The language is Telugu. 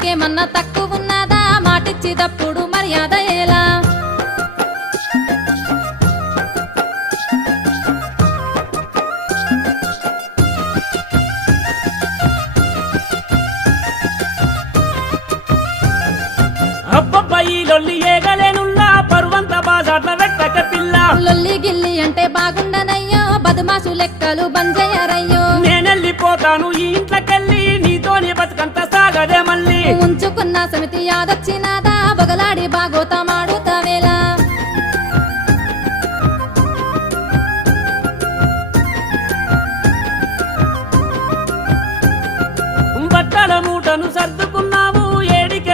నీకేమన్నా తక్కువ ఉన్నదా మాటిచ్చి తప్పుడు మర్యాద ఎలా అబ్బబ్బాయి లొల్లి ఏగలేనున్నా పరువంత బాజాట్ల వెట్టక పిల్ల లొల్లి గిల్లి అంటే బాగుండనయ్యో బదుమాసు లెక్కలు బంజయ్యారయ్యో నేనెళ్ళిపోతాను ఈ ఇంట్లోకెళ్ళి నీతోనే బతుకంత సాగదే మళ్ళీ ఉంచుకున్న సమితి యాదొచ్చినాదా బొగలాడి బాగోతా